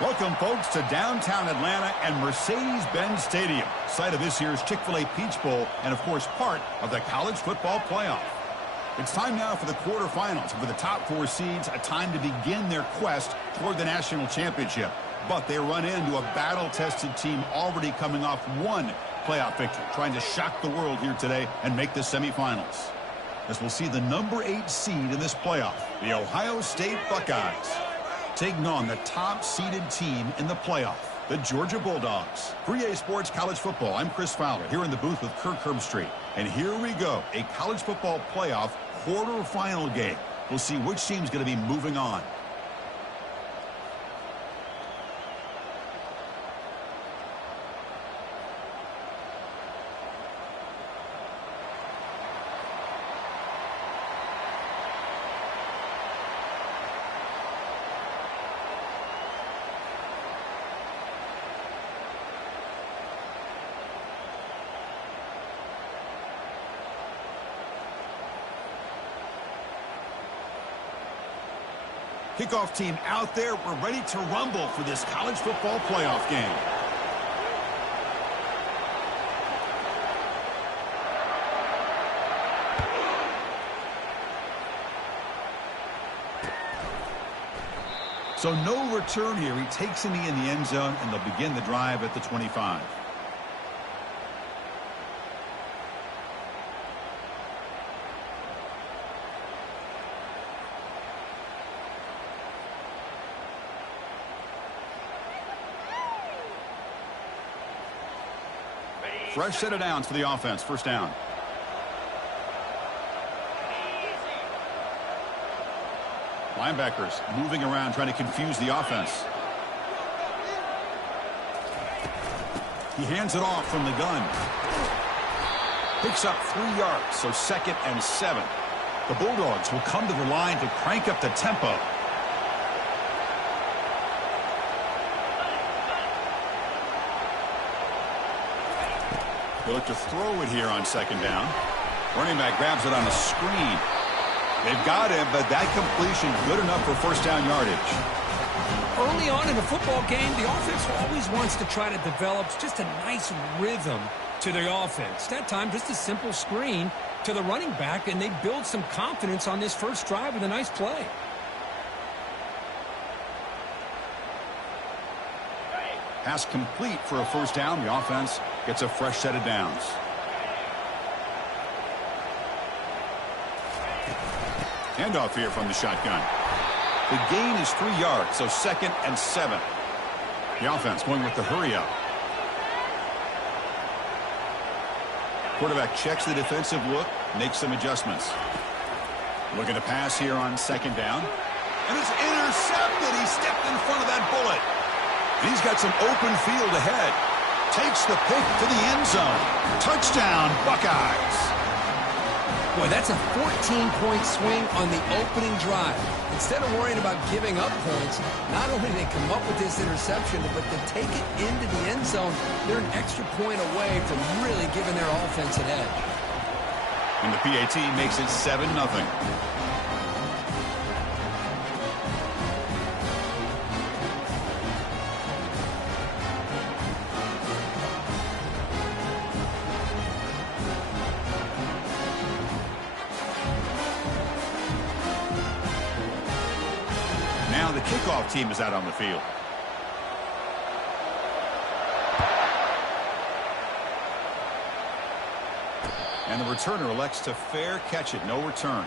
Welcome, folks, to downtown Atlanta and Mercedes-Benz Stadium, site of this year's Chick-fil-A Peach Bowl and, of course, part of the college football playoff. It's time now for the quarterfinals, and for the top four seeds, a time to begin their quest toward the national championship. But they run into a battle-tested team already coming off one playoff victory, trying to shock the world here today and make the semifinals. As we'll see the number 8 seed in this playoff, the Ohio State Buckeyes, taking on the top-seeded team in the playoff, the Georgia Bulldogs. For EA Sports College Football, I'm Chris Fowler here in the booth with Kirk Herbstreit. And here we go, a college football playoff quarterfinal game. We'll see which team's going to be moving on. Kickoff team out there. We're ready to rumble for this college football playoff game. So no return here. He takes a knee in the end zone, and they'll begin the drive at the 25. Fresh set of downs for the offense. First down. Linebackers moving around, trying to confuse the offense. He hands it off from the gun. Picks up 3 yards, so 2nd and 7. The Bulldogs will come to the line to crank up the tempo. They look to throw it here on 2nd down. Running back grabs it on a screen. They've got him, but that completion good enough for first down yardage. Early on in a football game, the offense always wants to try to develop just a nice rhythm to the offense. That time, just a simple screen to the running back, and they build some confidence on this first drive with a nice play. Pass complete for a first down. The offense gets a fresh set of downs. Handoff here from the shotgun. The gain is 3 yards, so 2nd and 7. The offense going with the hurry up. Quarterback checks the defensive look, makes some adjustments. Looking to pass here on 2nd down. And it's intercepted. He stepped in front of that bullet. And he's got some open field ahead. Takes the pick to the end zone. Touchdown, Buckeyes. Boy, that's a 14-point swing on the opening drive. Instead of worrying about giving up points, not only did they come up with this interception, but to take it into the end zone, they're an extra point away from really giving their offense an edge. And the PAT makes it 7-0. Now the kickoff team is out on the field. And the returner elects to fair catch it. No return.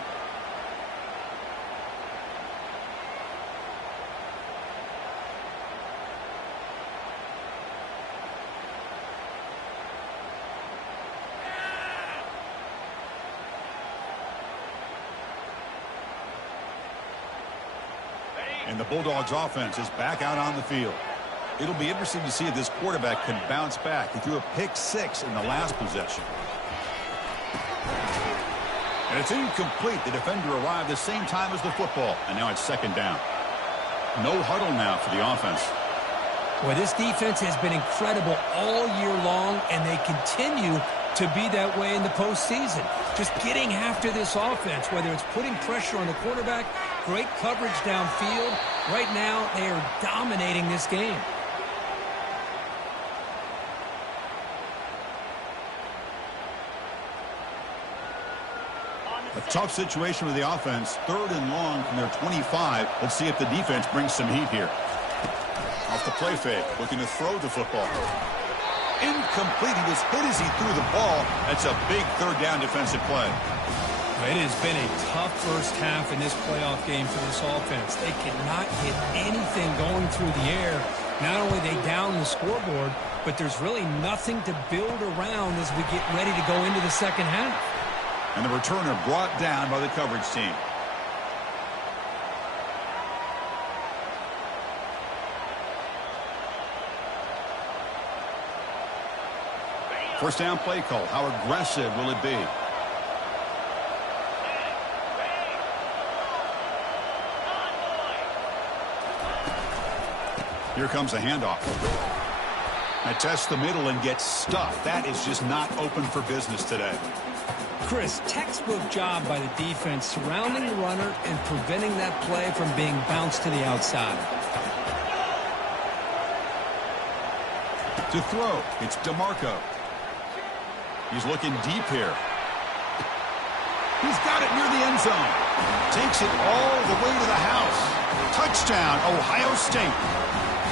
And the Bulldogs offense is back out on the field. It'll be interesting to see if this quarterback can bounce back. He threw a pick-6 in the last possession. And it's incomplete. The defender arrived the same time as the football. And now it's 2nd down. No huddle now for the offense. Boy, this defense has been incredible all year long, and they continue to be that way in the postseason. Just getting after this offense, whether it's putting pressure on the quarterback, great coverage downfield. Right now, they are dominating this game. A tough situation with the offense. 3rd and long from their 25. Let's see if the defense brings some heat here. Off the play fake, looking to throw the football. Incomplete. He was hit as he threw the ball. That's a big 3rd down defensive play. It has been a tough first half in this playoff game for this offense. They cannot get anything going through the air. Not only they down the scoreboard, but there's really nothing to build around as we get ready to go into the second half. And the returner brought down by the coverage team. First down play call. How aggressive will it be? Here comes a handoff. I test the middle and get stuffed. That is just not open for business today. Chris, textbook job by the defense surrounding the runner and preventing that play from being bounced to the outside. To throw, it's DeMarco. He's looking deep here. He's got it near the end zone. Takes it all the way to the house. Touchdown, Ohio State.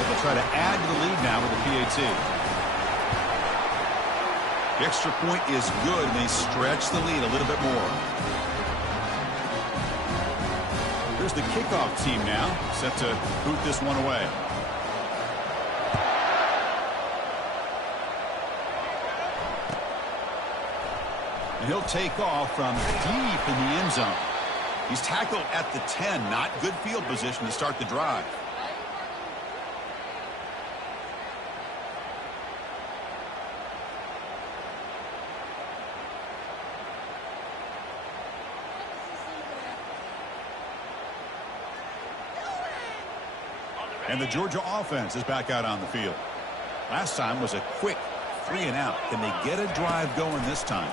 They'll try to add to the lead now with the PAT. The extra point is good, and they stretch the lead a little bit more. Here's the kickoff team now, set to boot this one away. And he'll take off from deep in the end zone. He's tackled at the 10, not good field position to start the drive. And the Georgia offense is back out on the field. Last time was a quick 3 and out. Can they get a drive going this time?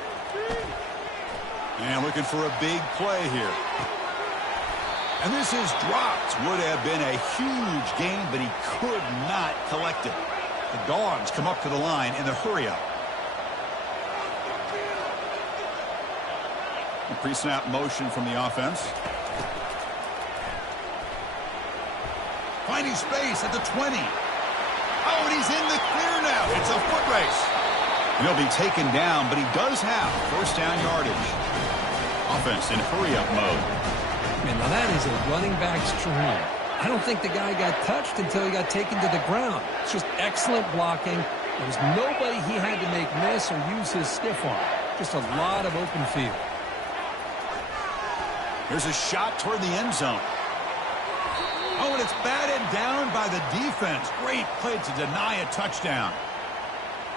And looking for a big play here. And this is dropped. Would have been a huge gain, but he could not collect it. The Dogs come up to the line in the hurry-up. Pre-snap motion from the offense. Finding space at the 20. Oh, and he's in the clear now. It's a foot race. He'll be taken down, but he does have first down yardage. Offense in hurry-up mode. Man, now that is a running back's dream. I don't think the guy got touched until he got taken to the ground. It's just excellent blocking. There was nobody he had to make miss or use his stiff arm. Just a lot of open field. Here's a shot toward the end zone. Oh, and it's batted down by the defense. Great play to deny a touchdown.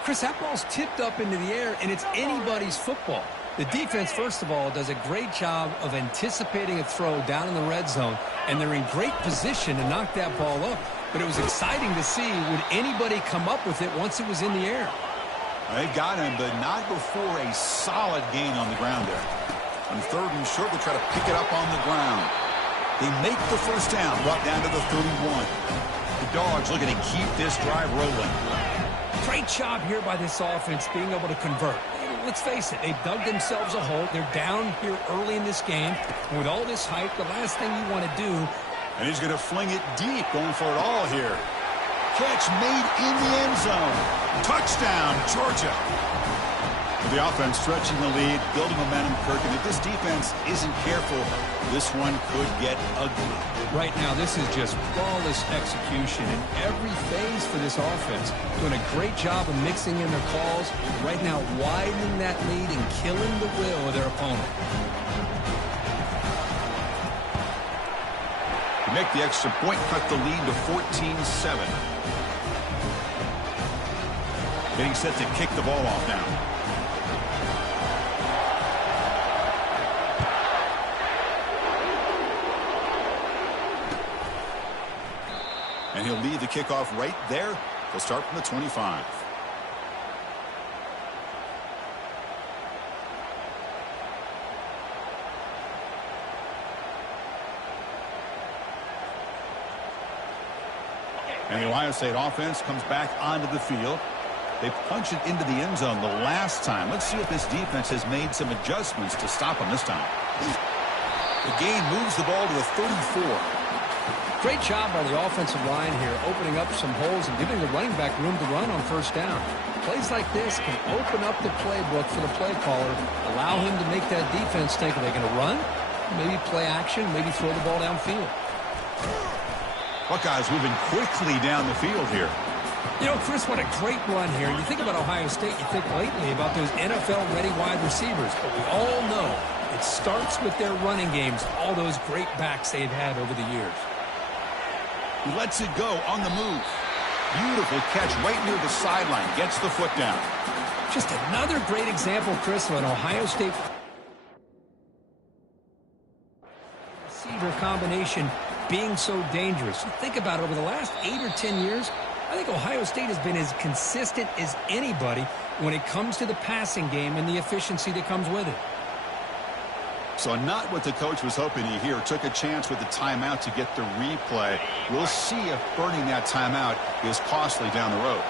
Chris, that ball's tipped up into the air, and it's anybody's football. The defense, first of all, does a great job of anticipating a throw down in the red zone, and they're in great position to knock that ball up. But it was exciting to see, would anybody come up with it once it was in the air? They got him, but not before a solid gain on the ground there. On 3rd and short, they try to pick it up on the ground. They make the first down, brought down to the 31. The Dogs looking to keep this drive rolling. Great job here by this offense being able to convert. Let's face it, they've dug themselves a hole. They're down here early in this game. And with all this hype, the last thing you want to do. And he's going to fling it deep, going for it all here. Catch made in the end zone. Touchdown, Georgia. The offense stretching the lead, building momentum, Kirk. And if this defense isn't careful, this one could get ugly. Right now, this is just flawless execution in every phase for this offense. Doing a great job of mixing in their calls. Right now, widening that lead and killing the will of their opponent. To make the extra point, cut the lead to 14-7. Getting set to kick the ball off now. And he'll lead the kickoff right there. He'll start from the 25. And the Ohio State offense comes back onto the field. They punched it into the end zone the last time. Let's see if this defense has made some adjustments to stop them this time. The gain moves the ball to the 34. Great job by the offensive line here, opening up some holes and giving the running back room to run on first down. Plays like this can open up the playbook for the play caller, allow him to make that defense think, are they going to run? Maybe play action, maybe throw the ball downfield. Buckeyes moving quickly down the field here. You know, Chris, what a great run here. You think about Ohio State, you think lately about those NFL-ready wide receivers. But we all know it starts with their running games, all those great backs they've had over the years. He lets it go on the move. Beautiful catch right near the sideline. Gets the foot down. Just another great example, Chris, of an Ohio State receiver combination being so dangerous. You think about it, over the last 8 or 10 years, I think Ohio State has been as consistent as anybody when it comes to the passing game and the efficiency that comes with it. So not what the coach was hoping to hear. Took a chance with the timeout to get the replay. We'll see if burning that timeout is costly down the road.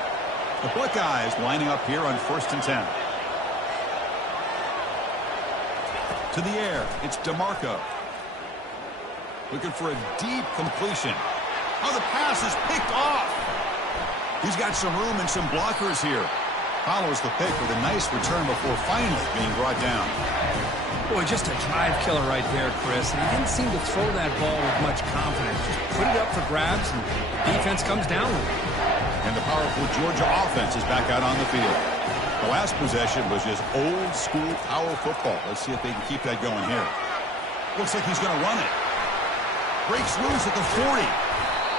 The Buckeyes lining up here on 1st and 10. To the air, it's DeMarco. Looking for a deep completion. Oh, the pass is picked off. He's got some room and some blockers here. Follows the pick with a nice return before finally being brought down. Boy, just a drive killer right there, Chris. And he didn't seem to throw that ball with much confidence. Just put it up for grabs, and defense comes down with it. And the powerful Georgia offense is back out on the field. The last possession was just old-school power football. Let's see if they can keep that going here. Looks like he's going to run it. Breaks loose at the 40.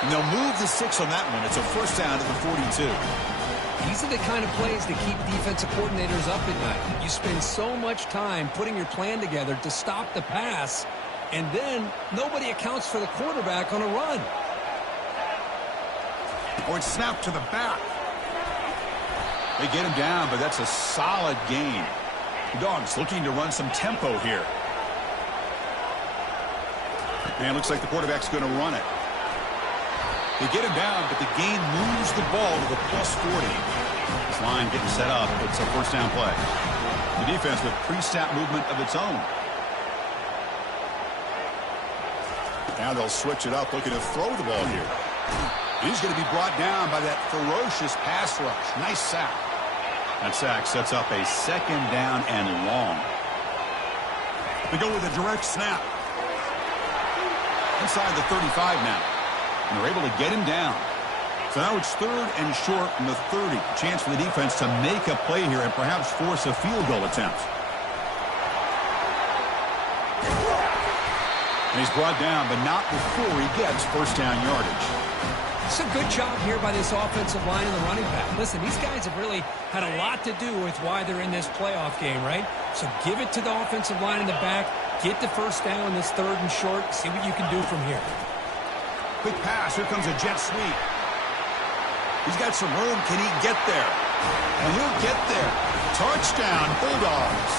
And they'll move the 6 on that one. It's a first down to the 42. These are the kind of plays that keep defensive coordinators up at night. You spend so much time putting your plan together to stop the pass, and then nobody accounts for the quarterback on a run. Or it's snapped to the back. They get him down, but that's a solid gain. The Dogs looking to run some tempo here. And it looks like the quarterback's going to run it. They get him down, but the gain moves the ball to the plus 40. This line getting set up. It's a first down play. The defense with pre-snap movement of its own. Now they'll switch it up, looking to throw the ball here. He's going to be brought down by that ferocious pass rush. Nice sack. That sack sets up a second down and long. They go with a direct snap. Inside the 35 now. And they're able to get him down. So now it's 3rd and short from the 30. Chance for the defense to make a play here and perhaps force a field goal attempt. And he's brought down, but not before he gets first down yardage. It's a good job here by this offensive line and the running back. Listen, these guys have really had a lot to do with why they're in this playoff game, right? So give it to the offensive line in the back. Get the first down in this 3rd and short. See what you can do from here. Quick pass. Here comes a jet sweep. He's got some room. Can he get there? And he'll get there. Touchdown, Bulldogs.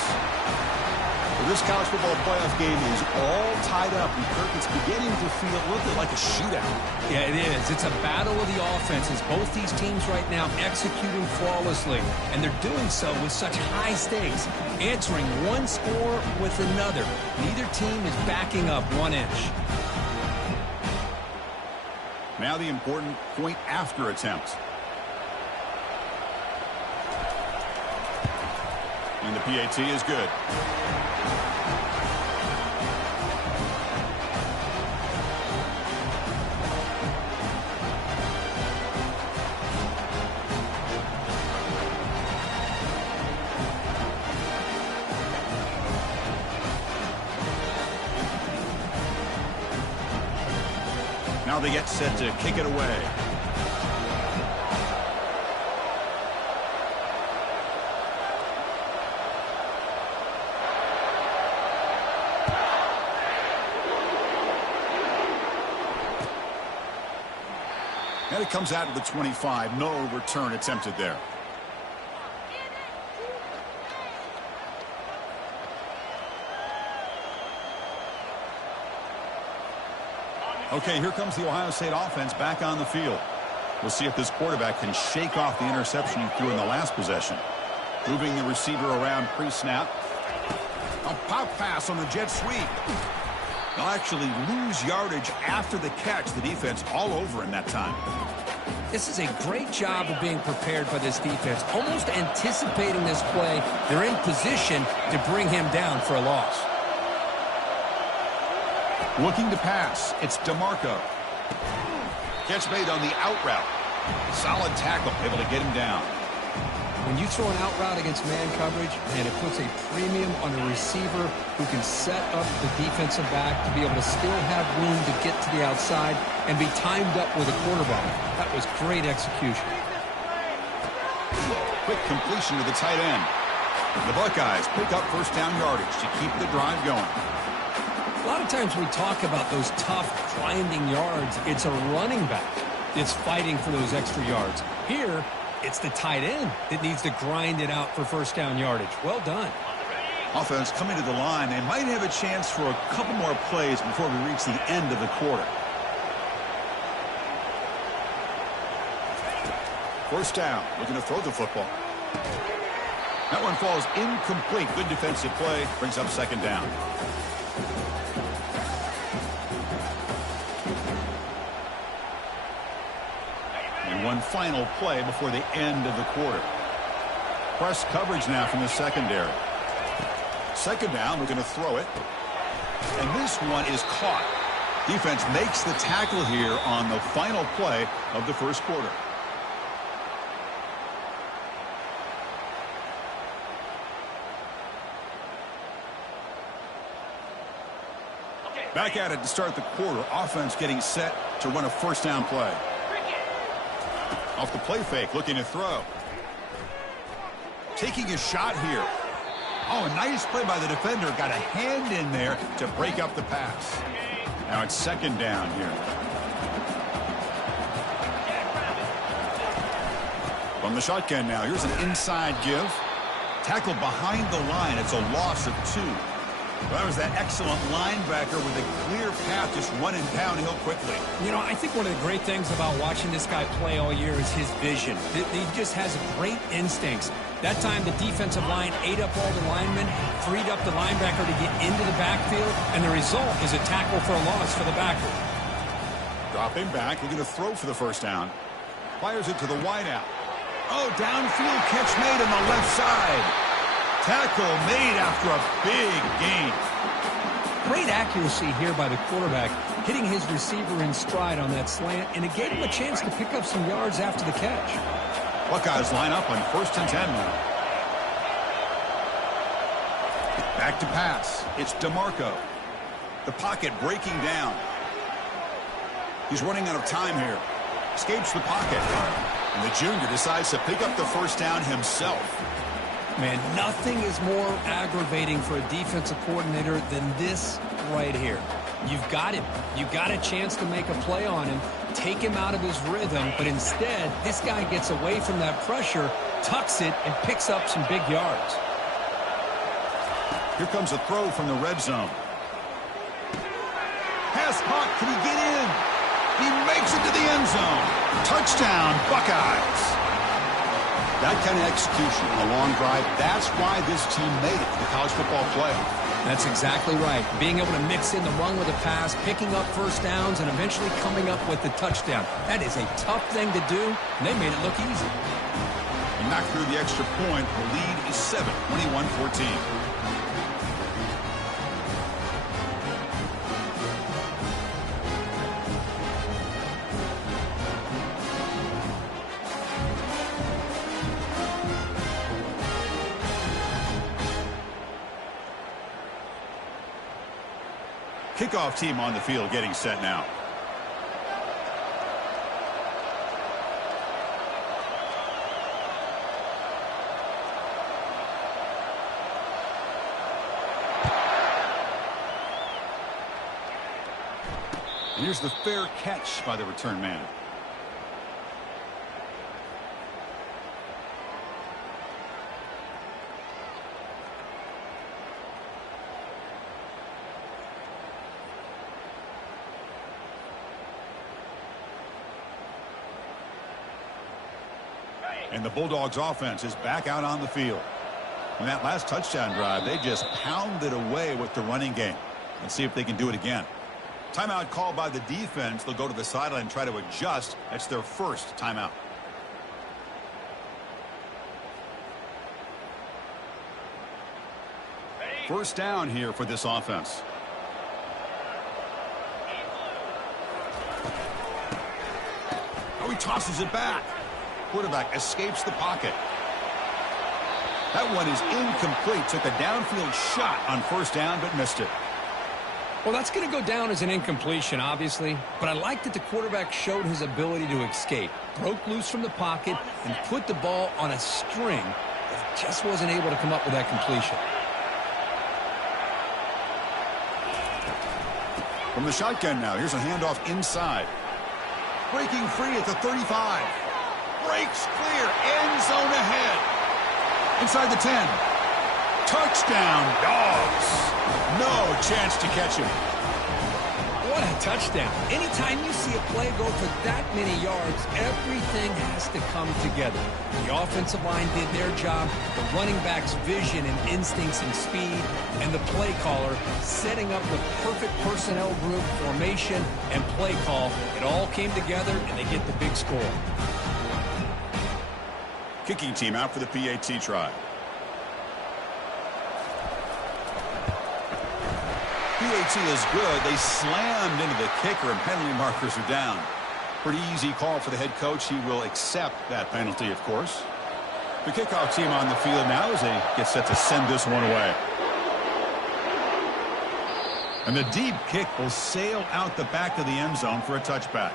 Well, this college football playoff game is all tied up. And Kirk, it's beginning to feel a little bit like a shootout. Yeah, it is. It's a battle of the offenses. Both these teams right now executing flawlessly. And they're doing so with such high stakes. Answering one score with another. Neither team is backing up 1 inch. Now the important point after attempt. And the PAT is good. Now they get set to kick it away. And it comes out to the 25. No return attempted there. Okay, here comes the Ohio State offense back on the field. We'll see if this quarterback can shake off the interception he threw in the last possession. Moving the receiver around pre-snap. A pop pass on the jet sweep. They'll actually lose yardage after the catch. The defense all over him that time. This is a great job of being prepared by this defense. Almost anticipating this play. They're in position to bring him down for a loss. Looking to pass. It's DeMarco. Catch made on the out route. Solid tackle, able to get him down. When you throw an out route against man coverage, and it puts a premium on a receiver who can set up the defensive back to be able to still have room to get to the outside and be timed up with a quarterback. That was great execution. Quick completion to the tight end. The Buckeyes pick up first down yardage to keep the drive going. A lot of times we talk about those tough, grinding yards. It's a running back that's fighting for those extra yards. Here, it's the tight end that needs to grind it out for first down yardage. Well done. Offense coming to the line. They might have a chance for a couple more plays before we reach the end of the quarter. First down, looking to throw the football. That one falls incomplete. Good defensive play. Brings up second down. And one final play before the end of the quarter. Press coverage now from the secondary. Second down, we're going to throw it. And this one is caught. Defense makes the tackle here on the final play of the first quarter. Back at it to start the quarter. Offense getting set to run a first down play. Off the play fake, looking to throw. Taking a shot here. Oh, a nice play by the defender. Got a hand in there to break up the pass. Now it's second down here. From the shotgun now. Here's an inside give. Tackled behind the line. It's a loss of 2. Well, that was that excellent linebacker with a clear path just running downhill quickly. You know, I think one of the great things about watching this guy play all year is his vision. He just has great instincts. That time, the defensive line ate up all the linemen, freed up the linebacker to get into the backfield, and the result is a tackle for a loss for the backer. Dropping back, looking to throw for the first down. Fires it to the wideout. Oh, downfield catch made on the left side. Tackle made after a big gain. Great accuracy here by the quarterback, hitting his receiver in stride on that slant, and it gave him a chance to pick up some yards after the catch. Buckeyes line up on 1st and 10 now. Back to pass. It's DeMarco. The pocket breaking down. He's running out of time here. Escapes the pocket. And the junior decides to pick up the first down himself. Man, nothing is more aggravating for a defensive coordinator than this right here. You've got him. You've got a chance to make a play on him, take him out of his rhythm, but instead, this guy gets away from that pressure, tucks it, and picks up some big yards. Here comes a throw from the red zone. Pass caught. Can he get in? He makes it to the end zone. Touchdown, Buckeyes. That kind of execution, a long drive, that's why this team made it to the college football playoff. That's exactly right. Being able to mix in the run with a pass, picking up first downs, and eventually coming up with the touchdown. That is a tough thing to do, and they made it look easy. And knocked through the extra point. The lead is 7, 21-14. Kickoff team on the field getting set now. And here's the fair catch by the return man. And the Bulldogs offense is back out on the field. In that last touchdown drive, they just pounded away with the running game. Let's see if they can do it again. Timeout called by the defense. They'll go to the sideline and try to adjust. That's their first timeout. First down here for this offense. Oh, he tosses it back. Quarterback escapes the pocket. That one is incomplete. Took a downfield shot on first down, but missed it. Well, that's going to go down as an incompletion, obviously. But I like that the quarterback showed his ability to escape. Broke loose from the pocket and put the ball on a string. But he just wasn't able to come up with that completion. From the shotgun now, here's a handoff inside. Breaking free at the 35. Breaks clear, end zone ahead. Inside the 10. Touchdown, Dogs. No chance to catch him. What a touchdown. Anytime you see a play go for that many yards, everything has to come together. The offensive line did their job, the running back's vision and instincts and speed, and the play caller setting up the perfect personnel group, formation, and play call. It all came together, and they get the big score. Kicking team out for the PAT try. PAT is good. They slammed into the kicker, and penalty markers are down. Pretty easy call for the head coach. He will accept that penalty, of course. The kickoff team on the field now as they get set to send this one away. And the deep kick will sail out the back of the end zone for a touchback.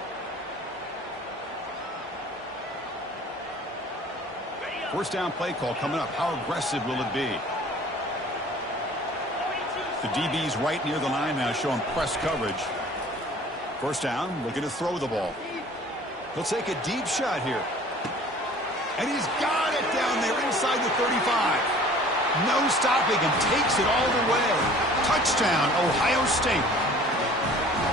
First down play call coming up. How aggressive will it be? The DB's right near the line now, showing press coverage. First down, looking to throw the ball. He'll take a deep shot here. And he's got it down there inside the 35. No stopping him, takes it all the way. Touchdown, Ohio State.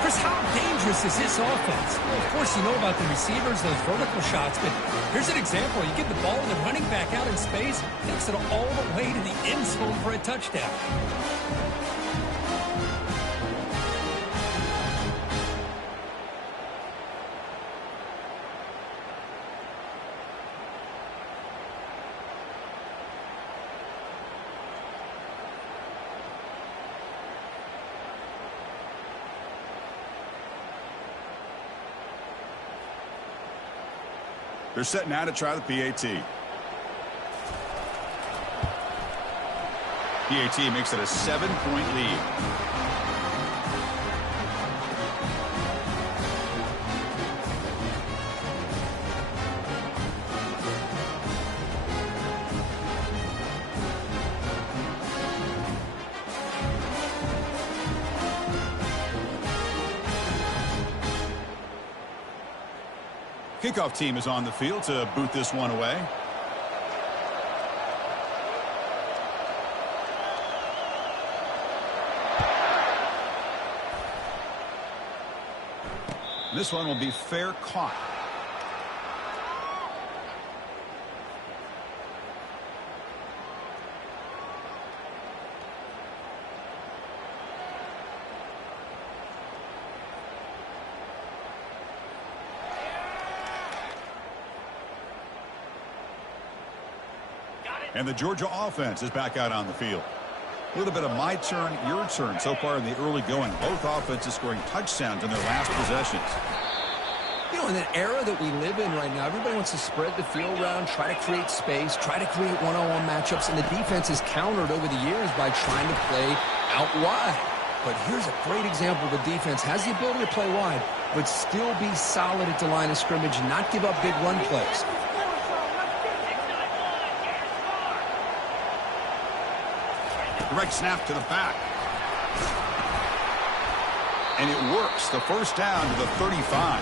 Chris, how dangerous is this offense? Well, of course, you know about the receivers, those vertical shots, but here's an example. You get the ball and the running back out in space, takes it all the way to the end zone for a touchdown. They're set now to try the PAT. PAT makes it a 7-point lead. Kickoff team is on the field to boot this one away. This one will be fair caught. And the Georgia offense is back out on the field. A little bit of my turn, your turn so far in the early going. Both offenses scoring touchdowns in their last possessions. You know, in an era that we live in right now, everybody wants to spread the field around, try to create space, try to create one-on-one matchups, and the defense has countered over the years by trying to play out wide. But here's a great example. The defense has the ability to play wide, but still be solid at the line of scrimmage, not give up big run plays. Direct snap to the back. And it works. The first down to the 35.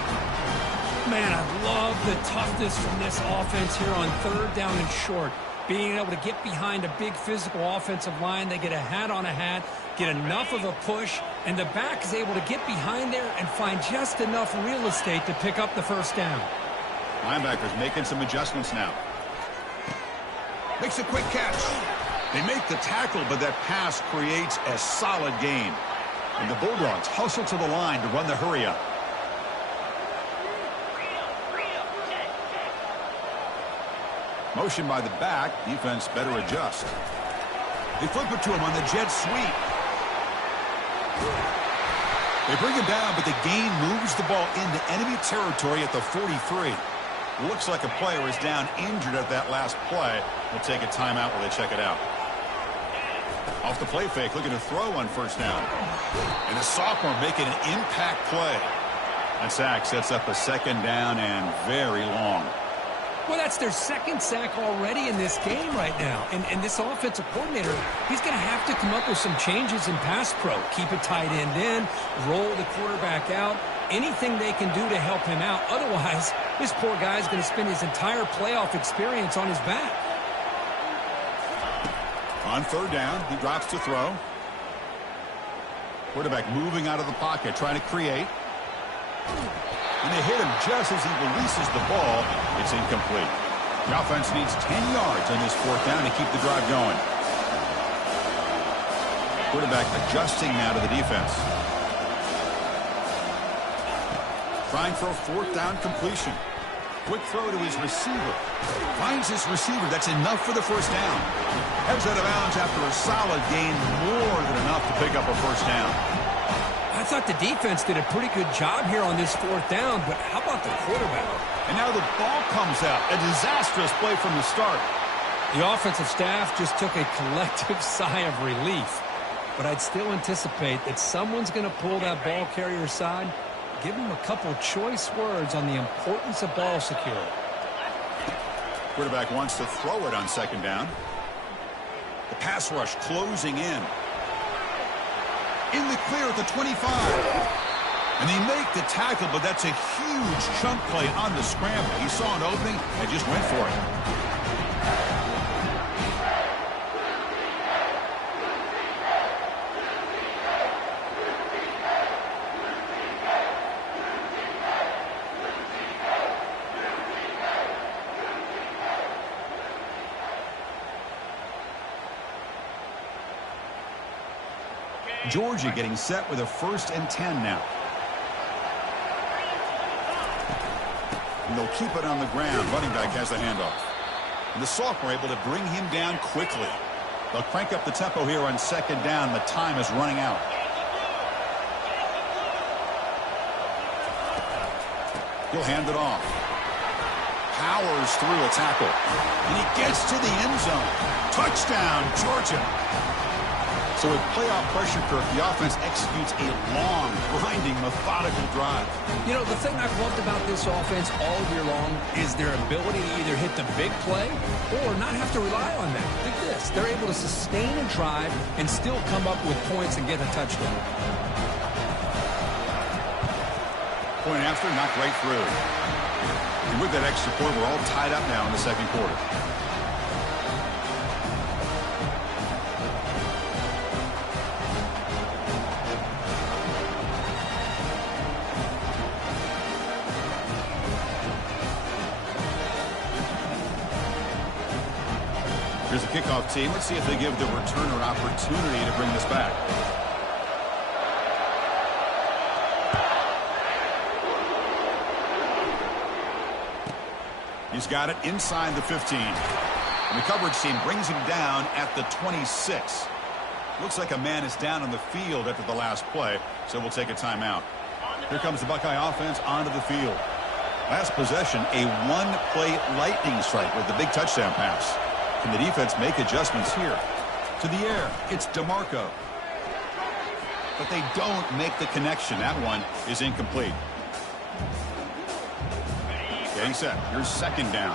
Man, I love the toughness from this offense here on third down and short. Being able to get behind a big physical offensive line. They get a hat on a hat, get enough of a push, and the back is able to get behind there and find just enough real estate to pick up the first down. Linebackers making some adjustments now. Makes a quick catch. They make the tackle, but that pass creates a solid gain. And the Bulldogs hustle to the line to run the hurry up. Motion by the back. Defense better adjust. They flip it to him on the jet sweep. They bring him down, but the gain moves the ball into enemy territory at the 43. Looks like a player is down injured at that last play. We'll take a timeout while they check it out. Off the play fake, looking to throw on first down. And the sophomore making an impact play. That sack sets up a second down and very long. Well, that's their second sack already in this game right now. And this offensive coordinator, he's going to have to come up with some changes in pass pro. Keep a tight end in, roll the quarterback out, anything they can do to help him out. Otherwise, this poor guy is going to spend his entire playoff experience on his back. On third down, he drops to throw. Quarterback moving out of the pocket, trying to create. And they hit him just as he releases the ball. It's incomplete. The offense needs 10 yards on this fourth down to keep the drive going. Quarterback adjusting now to the defense. Trying for a fourth down completion. Quick throw to his receiver. Finds his receiver. That's enough for the first down. Heads out of bounds after a solid gain, more than enough to pick up a first down. I thought the defense did a pretty good job here on this fourth down, but how about the quarterback? And now the ball comes out. A disastrous play from the start. The offensive staff just took a collective sigh of relief. But I'd still anticipate that someone's going to pull that ball carrier side. Give him a couple choice words on the importance of ball security. Quarterback wants to throw it on second down. The pass rush closing in. In the clear at the 25. And they make the tackle, but that's a huge chunk play on the scramble. He saw an opening and just went for it. Georgia getting set with a 1st and 10 now. And they'll keep it on the ground. Running back has the handoff. And the sophomore able to bring him down quickly. They'll crank up the tempo here on second down. The time is running out. He'll hand it off. Powers through a tackle. And he gets to the end zone. Touchdown, Georgia. So with playoff pressure, Kirk, the offense executes a long, grinding, methodical drive. You know, the thing I've loved about this offense all year long is their ability to either hit the big play or not have to rely on that. Look at this. They're able to sustain a drive and still come up with points and get a touchdown. Point after, knocked right through. And with that extra point, we're all tied up now in the second quarter. Here's the kickoff team. Let's see if they give the returner an opportunity to bring this back. He's got it inside the 15. And the coverage team brings him down at the 26. Looks like a man is down on the field after the last play, so we'll take a timeout. Here comes the Buckeye offense onto the field. Last possession, a one-play lightning strike with the big touchdown pass. Can the defense make adjustments here? To the air, it's DeMarco. But they don't make the connection. That one is incomplete. Getting set. Here's second down.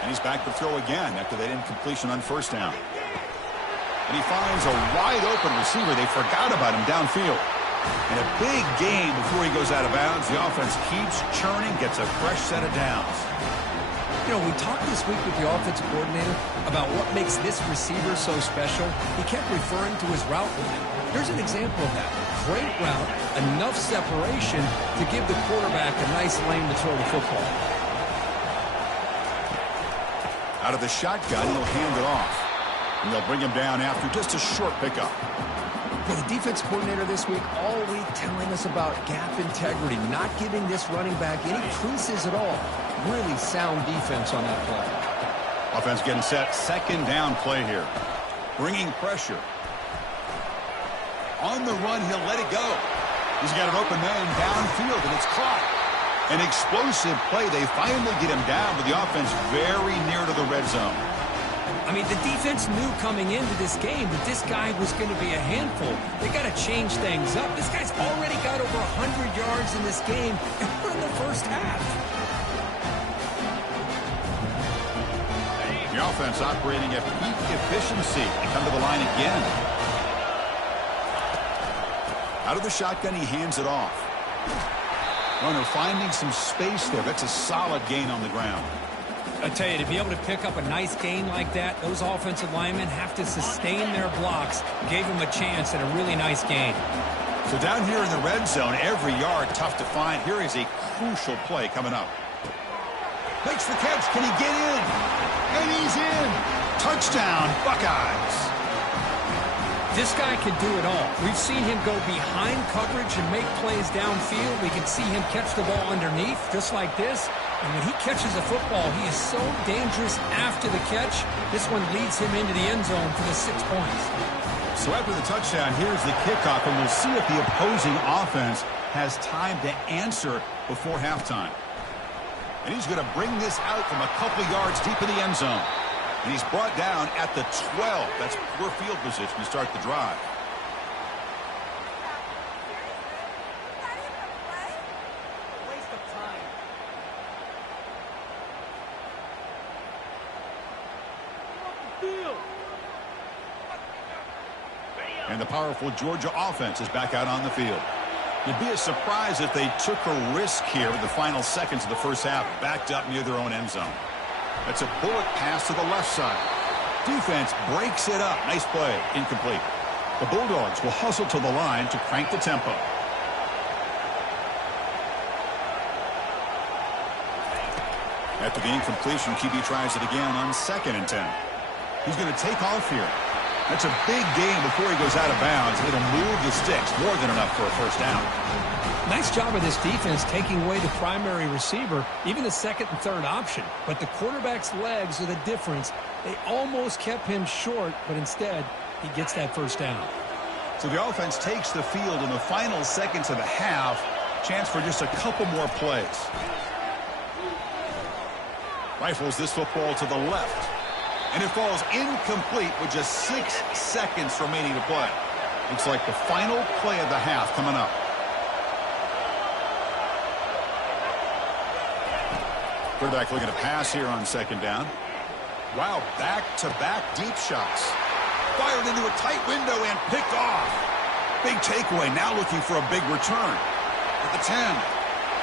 And he's back to throw again after that incompletion on first down. And he finds a wide-open receiver. They forgot about him downfield. And a big game before he goes out of bounds. The offense keeps churning, gets a fresh set of downs. You know, we talked this week with the offensive coordinator about what makes this receiver so special. He kept referring to his route line. Here's an example of that. Great route, enough separation to give the quarterback a nice lane to throw the football. Out of the shotgun, he'll hand it off. And they'll bring him down after just a short pickup. Well, the defense coordinator this week all week telling us about gap integrity, not giving this running back any creases at all. Really sound defense on that play. Offense getting set. Second down play here. Bringing pressure. On the run, he'll let it go. He's got an open man downfield, and it's caught. An explosive play. They finally get him down, but the offense very near to the red zone. I mean, the defense knew coming into this game that this guy was going to be a handful. They got to change things up. This guy's already got over 100 yards in this game, and we're in the first half. The offense operating at peak efficiency. They come to the line again. Out of the shotgun, he hands it off. Runner finding some space there. That's a solid gain on the ground. I tell you, to be able to pick up a nice gain like that, those offensive linemen have to sustain their blocks. Gave him a chance and a really nice gain. So down here in the red zone, every yard tough to find. Here is a crucial play coming up. Makes the catch. Can he get in? And he's in. Touchdown, Buckeyes. This guy can do it all. We've seen him go behind coverage and make plays downfield. We can see him catch the ball underneath, just like this. And when he catches a football, he is so dangerous after the catch. This one leads him into the end zone for the 6 points. So after the touchdown, here's the kickoff, and we'll see if the opposing offense has time to answer before halftime. And he's going to bring this out from a couple yards deep in the end zone. And he's brought down at the 12. That's poor field position to start the drive. Waste of time. And the powerful Georgia offense is back out on the field. It'd be a surprise if they took a risk here in the final seconds of the first half, backed up near their own end zone. That's a bullet pass to the left side. Defense breaks it up. Nice play. Incomplete. The Bulldogs will hustle to the line to crank the tempo. After the incompletion, QB tries it again on 2nd and 10. He's going to take off here. That's a big gain before he goes out of bounds. It'll move the sticks. More than enough for a first down. Nice job of this defense taking away the primary receiver, even the second and third option. But the quarterback's legs are the difference. They almost kept him short, but instead, he gets that first down. So the offense takes the field in the final seconds of the half. Chance for just a couple more plays. Rifles this football to the left. And it falls incomplete with just 6 seconds remaining to play. Looks like the final play of the half coming up. Quarterback looking to pass here on 2nd down. Wow, back-to-back deep shots. Fired into a tight window and picked off. Big takeaway, now looking for a big return. At the 10.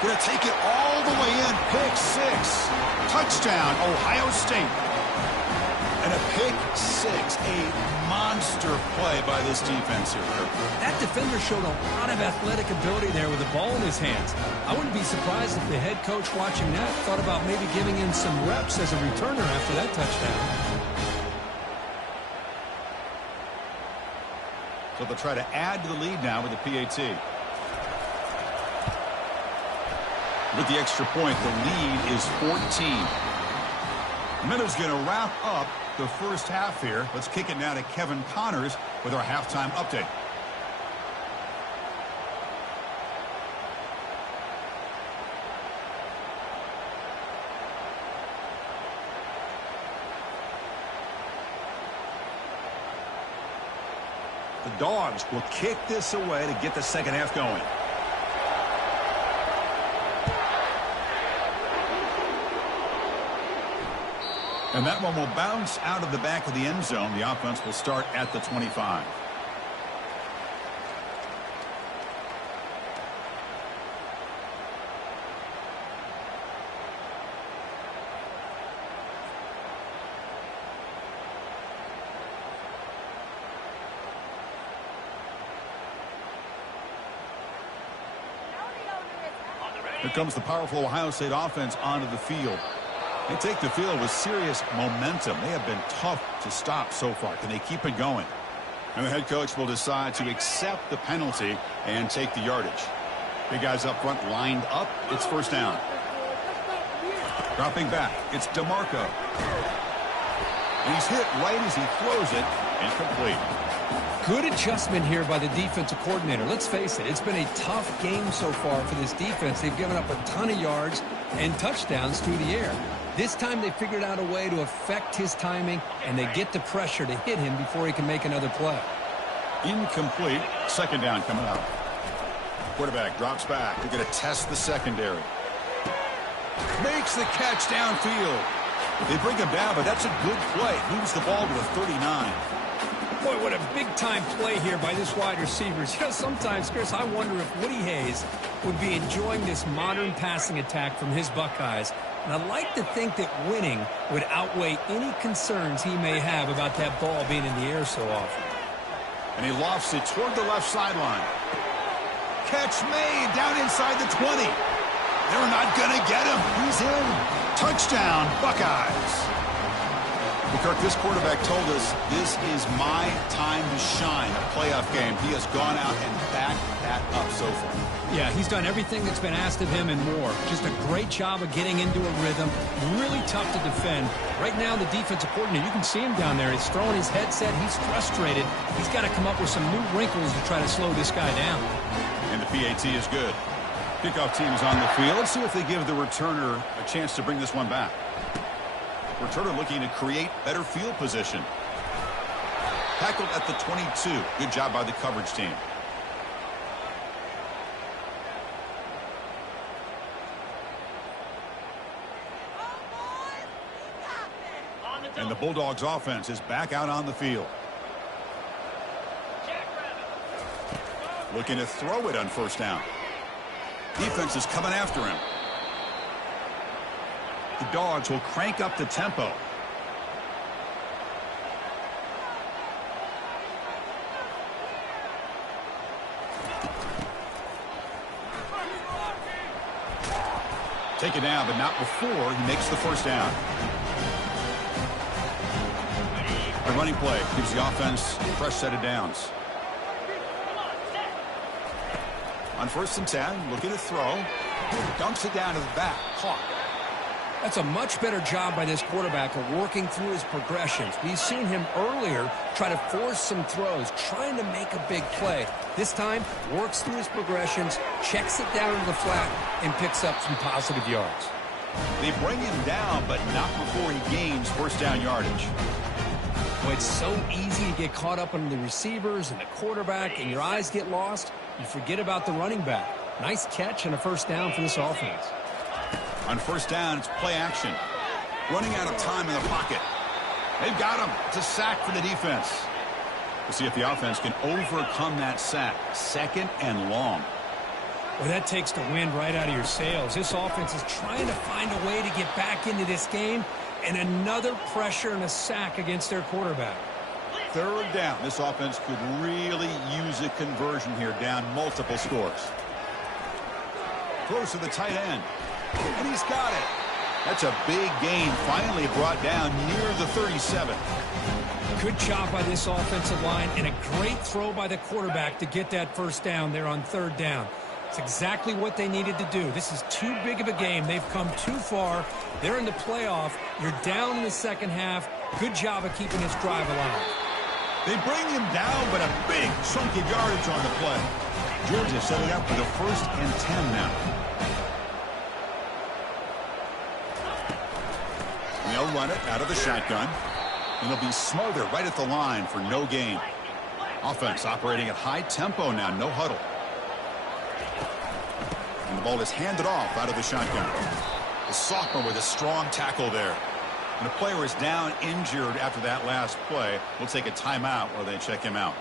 Going to take it all the way in. Pick 6. Touchdown, Ohio State. And a pick 6, a monster play by this defense here. That defender showed a lot of athletic ability there with the ball in his hands. I wouldn't be surprised if the head coach watching that thought about maybe giving him some reps as a returner after that touchdown. So they'll try to add to the lead now with the PAT. With the extra point, the lead is 14. Miller's going to wrap up the first half here. Let's kick it now to Kevin Connors with our halftime update. The Dogs will kick this away to get the second half going. And that one will bounce out of the back of the end zone. The offense will start at the 25. Here comes the powerful Ohio State offense onto the field. They take the field with serious momentum. They have been tough to stop so far. Can they keep it going? And the head coach will decide to accept the penalty and take the yardage. Big guys up front lined up. It's first down. Dropping back, it's DeMarco. And he's hit right as he throws it. Incomplete. Good adjustment here by the defensive coordinator. Let's face it, it's been a tough game so far for this defense. They've given up a ton of yards and touchdowns through the air. This time they figured out a way to affect his timing, and they get the pressure to hit him before he can make another play. Incomplete. Second down coming up. Quarterback drops back. They're going to test the secondary. Makes the catch downfield. They bring him down, but that's a good play. Moves the ball to the 39. Boy, what a big-time play here by this wide receiver. You know, sometimes, Chris, I wonder if Woody Hayes would be enjoying this modern passing attack from his Buckeyes. And I'd like to think that winning would outweigh any concerns he may have about that ball being in the air so often. And he lofts it toward the left sideline. Catch made down inside the 20. They're not going to get him. He's in. Touchdown, Buckeyes. Kirk, this quarterback told us this is my time to shine, a playoff game. He has gone out and backed that up so far. Yeah, he's done everything that's been asked of him and more. Just a great job of getting into a rhythm. Really tough to defend. Right now, the defensive coordinator, you can see him down there. He's throwing his headset. He's frustrated. He's got to come up with some new wrinkles to try to slow this guy down. And the PAT is good. Kickoff team is on the field. Let's see if they give the returner a chance to bring this one back. Returner looking to create better field position. Tackled at the 22. Good job by the coverage team. And the Bulldogs offense is back out on the field. Looking to throw it on first down. Defense is coming after him. The Dogs will crank up the tempo. Take it down, but not before he makes the first down. The running play gives the offense a fresh set of downs. On 1st and 10, looking to throw. Dumps it down to the back. Caught. That's a much better job by this quarterback of working through his progressions. We've seen him earlier try to force some throws, trying to make a big play. This time, works through his progressions, checks it down to the flat, and picks up some positive yards. They bring him down, but not before he gains first down yardage. Boy, it's so easy to get caught up on the receivers and the quarterback, and your eyes get lost. You forget about the running back. Nice catch and a first down for this offense. On first down, it's play action. Running out of time in the pocket. They've got him. It's a sack for the defense. We'll see if the offense can overcome that sack. 2nd and long. Well, that takes the wind right out of your sails. This offense is trying to find a way to get back into this game, and another pressure and a sack against their quarterback. 3rd down. This offense could really use a conversion here, down multiple scores. Throws to the tight end. And he's got it. That's a big gain, finally brought down near the 37. Good job by this offensive line, and a great throw by the quarterback to get that first down there on 3rd down. It's exactly what they needed to do. This is too big of a game. They've come too far. They're in the playoff. You're down in the second half. Good job of keeping this drive alive. They bring him down, but a big chunk of yardage on the play. Georgia setting up for the 1st and 10 now. They'll run it out of the shotgun. And they'll be smothered right at the line for no gain. Offense operating at high tempo now, no huddle. And the ball is handed off out of the shotgun. The sophomore with a strong tackle there. And the player is down injured after that last play. We'll take a timeout while they check him out.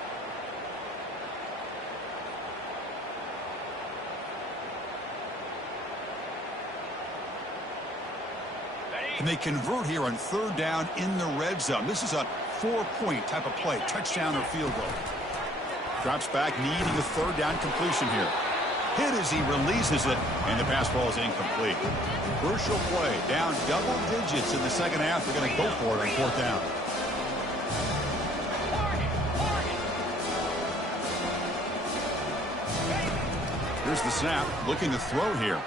And they convert here on 3rd down in the red zone. This is a 4-point type of play, touchdown or field goal. Drops back, needing a 3rd down completion here. hit as he releases it, and the pass ball is incomplete. Crucial play, down double digits in the second half. They're going to go for it on fourth down. Here's the snap, looking to throw here.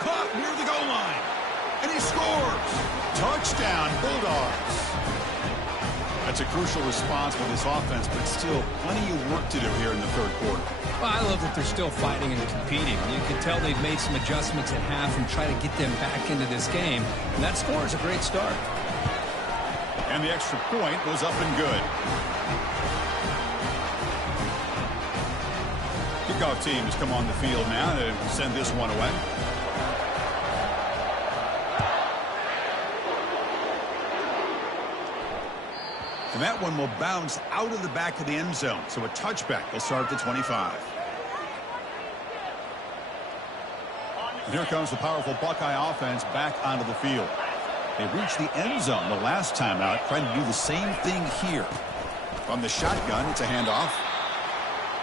Caught near the goal line, and he scores. Touchdown, Bulldogs. That's a crucial response for this offense, but still plenty of work to do here in the third quarter. Well, I love that they're still fighting and competing. You can tell they've made some adjustments at half and try to get them back into this game. And that score is a great start. And the extra point was up and good. Kickoff team has come on the field now to send this one away. And that one will bounce out of the back of the end zone. So a touchback will start at the 25. And here comes the powerful Buckeye offense back onto the field. They reached the end zone the last time out, trying to do the same thing here. From the shotgun, it's a handoff.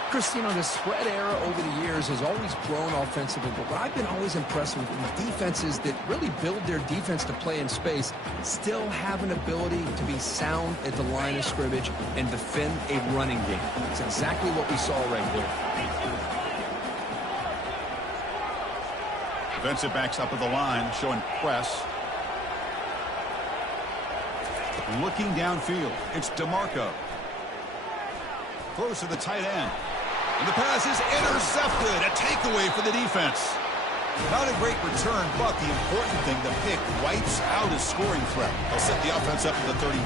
Chris, you know, the spread era over the years has always grown offensively, but what I've been always impressed with is defenses that really build their defense to play in space still have an ability to be sound at the line of scrimmage and defend a running game. It's exactly what we saw right there. Defensive backs up at the line, showing press. Looking downfield, it's DeMarco. Close to the tight end. And the pass is intercepted. A takeaway for the defense. Not a great return, but the important thing, the pick wipes out his scoring threat. They'll set the offense up at the 31.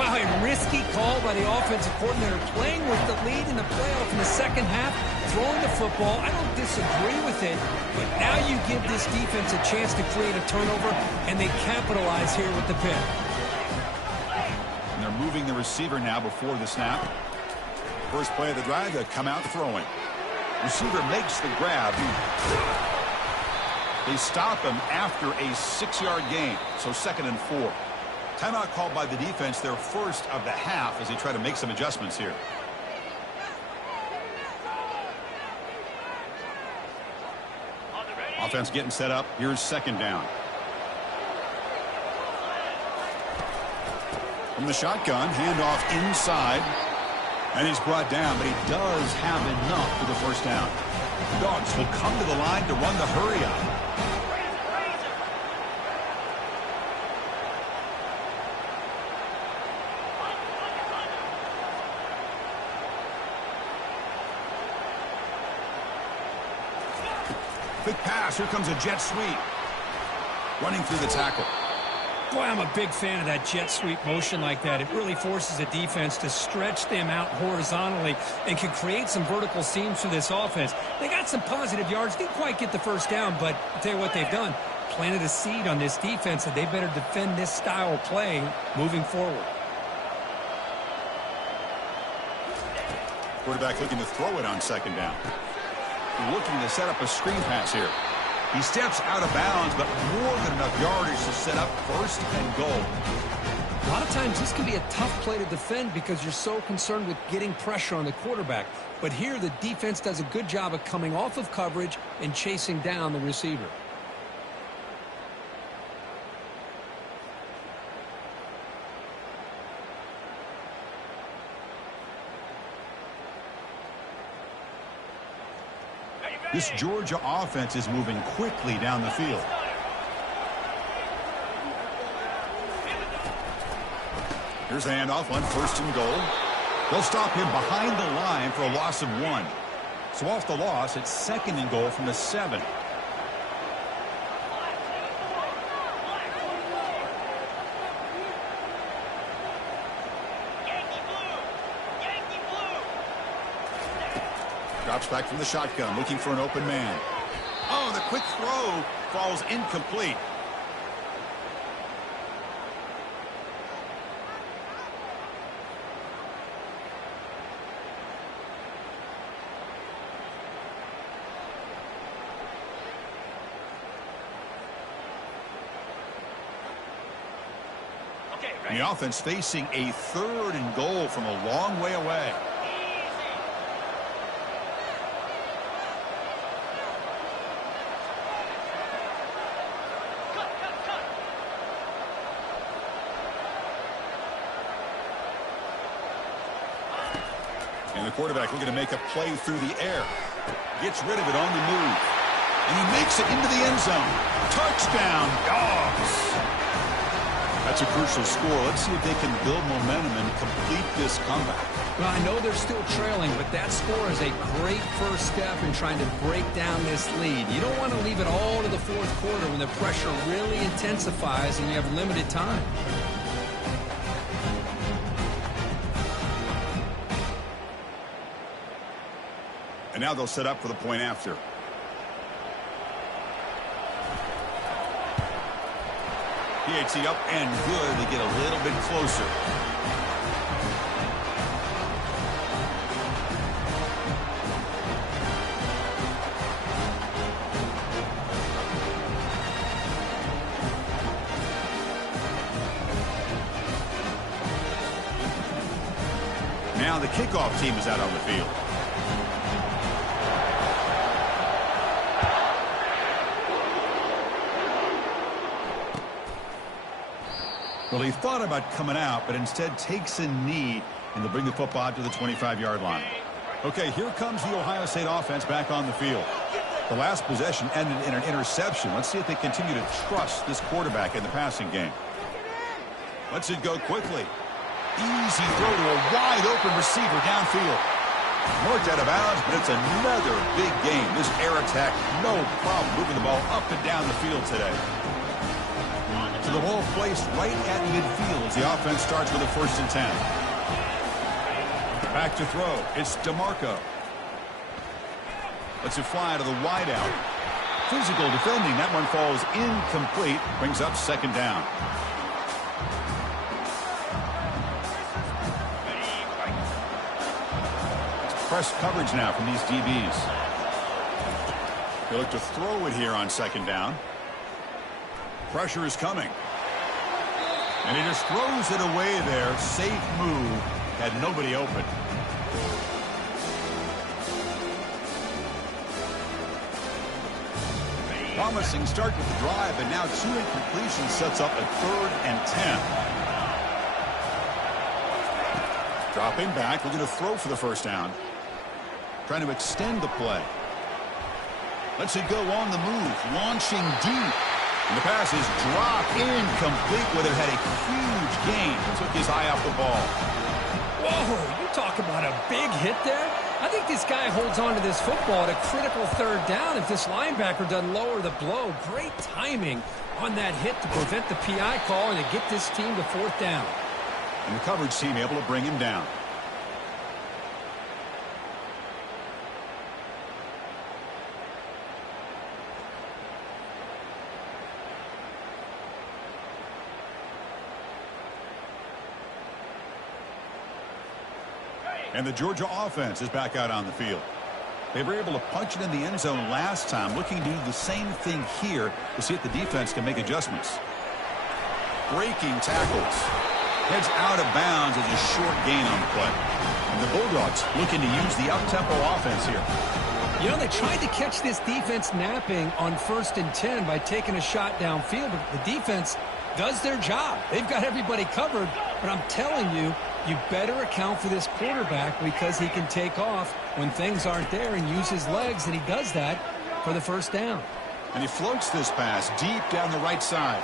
Wow, a risky call by the offensive coordinator, playing with the lead in the playoff in the second half, throwing the football. I don't disagree with it, but now you give this defense a chance to create a turnover, and they capitalize here with the pick. And they're moving the receiver now before the snap. First play of the drive, they come out throwing. Receiver makes the grab. They stop him after a 6-yard gain, so 2nd and 4. Timeout called by the defense, their first of the half, as they try to make some adjustments here. Offense getting set up. Here's 2nd down. From the shotgun, handoff inside. And he's brought down, but he does have enough for the first down. Dogs will come to the line to run the hurry-up. Quick pass. Here comes a jet sweep. Running through the tackle. Boy, I'm a big fan of that jet sweep motion like that. It really forces a defense to stretch them out horizontally and can create some vertical seams for this offense. They got some positive yards. Didn't quite get the first down, but I'll tell you what they've done. Planted a seed on this defense that they better defend this style of play moving forward. Quarterback looking to throw it on 2nd down. Looking to set up a screen pass here. He steps out of bounds, but more than enough yardage to set up 1st and goal. A lot of times this can be a tough play to defend because you're so concerned with getting pressure on the quarterback. But here the defense does a good job of coming off of coverage and chasing down the receiver. This Georgia offense is moving quickly down the field. Here's the handoff on 1st and goal. They'll stop him behind the line for a loss of 1. So off the loss, it's 2nd and goal from the 7. Drops back from the shotgun, looking for an open man. Oh, the quick throw falls incomplete. And the offense facing a 3rd and goal from a long way away. And the quarterback looking to make a play through the air. Gets rid of it on the move. And he makes it into the end zone. Touchdown, Dogs. That's a crucial score. Let's see if they can build momentum and complete this comeback. Well, I know they're still trailing, but that score is a great first step in trying to break down this lead. You don't want to leave it all to the fourth quarter when the pressure really intensifies and you have limited time. And now they'll set up for the point after. PAT up and good. They get a little bit closer. Now the kickoff team is out on the field. Well, he thought about coming out, but instead takes a knee, and they'll bring the football out to the 25-yard line. Okay, here comes the Ohio State offense back on the field. The last possession ended in an interception. Let's see if they continue to trust this quarterback in the passing game. Lets it go quickly. Easy throw to a wide-open receiver downfield. Marked out of bounds, but it's another big game. This air attack, no problem moving the ball up and down the field today. So the ball placed right at midfield as the offense starts with a 1st and 10. Back to throw. It's DeMarco. Lets it fly to the wideout. Physical defending. That one falls incomplete. Brings up 2nd down. It's press coverage now from these DBs. They look to throw it here on 2nd down. Pressure is coming. And he just throws it away there. Safe move. Had nobody open. Promising start with the drive, but now 2 incompletions sets up a 3rd and 10. Dropping back, looking to throw for the 1st down. Trying to extend the play. Lets it go on the move. Launching deep. And the pass is dropped incomplete. Would have had a huge gain. Took his eye off the ball. Whoa, you talk about a big hit there. I think this guy holds on to this football at a critical 3rd down if this linebacker doesn't lower the blow. Great timing on that hit to prevent the PI call and to get this team to 4th down. And the coverage team able to bring him down. And the Georgia offense is back out on the field. They were able to punch it in the end zone last time, looking to do the same thing here to see if the defense can make adjustments. Breaking tackles. Heads out of bounds as a short gain on the play. And the Bulldogs looking to use the up-tempo offense here. You know, they tried to catch this defense napping on 1st and 10 by taking a shot downfield, but the defense does their job. They've got everybody covered, but I'm telling you, you better account for this quarterback because he can take off when things aren't there and use his legs, and he does that for the 1st down. And he floats this pass deep down the right side.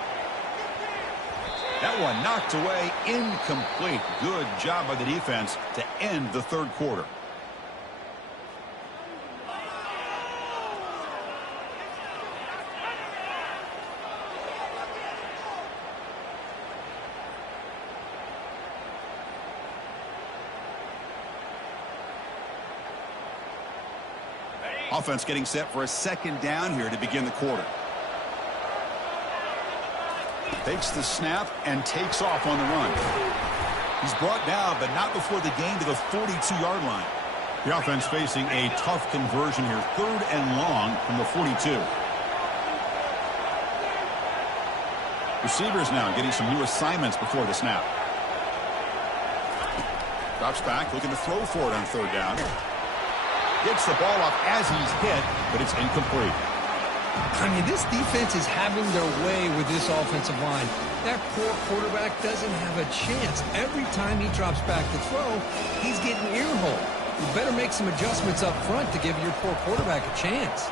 That one knocked away, incomplete. Good job by the defense to end the 3rd quarter. Offense getting set for a 2nd down here to begin the quarter. Takes the snap and takes off on the run. He's brought down, but not before the gain to the 42-yard line. The offense facing a tough conversion here. 3rd and long from the 42. Receivers now getting some new assignments before the snap. Drops back, looking to throw for it on 3rd down. Gets the ball up as he's hit, but it's incomplete. I mean, this defense is having their way with this offensive line. That poor quarterback doesn't have a chance. Every time he drops back to throw, he's getting earholed. you better make some adjustments up front to give your poor quarterback a chance.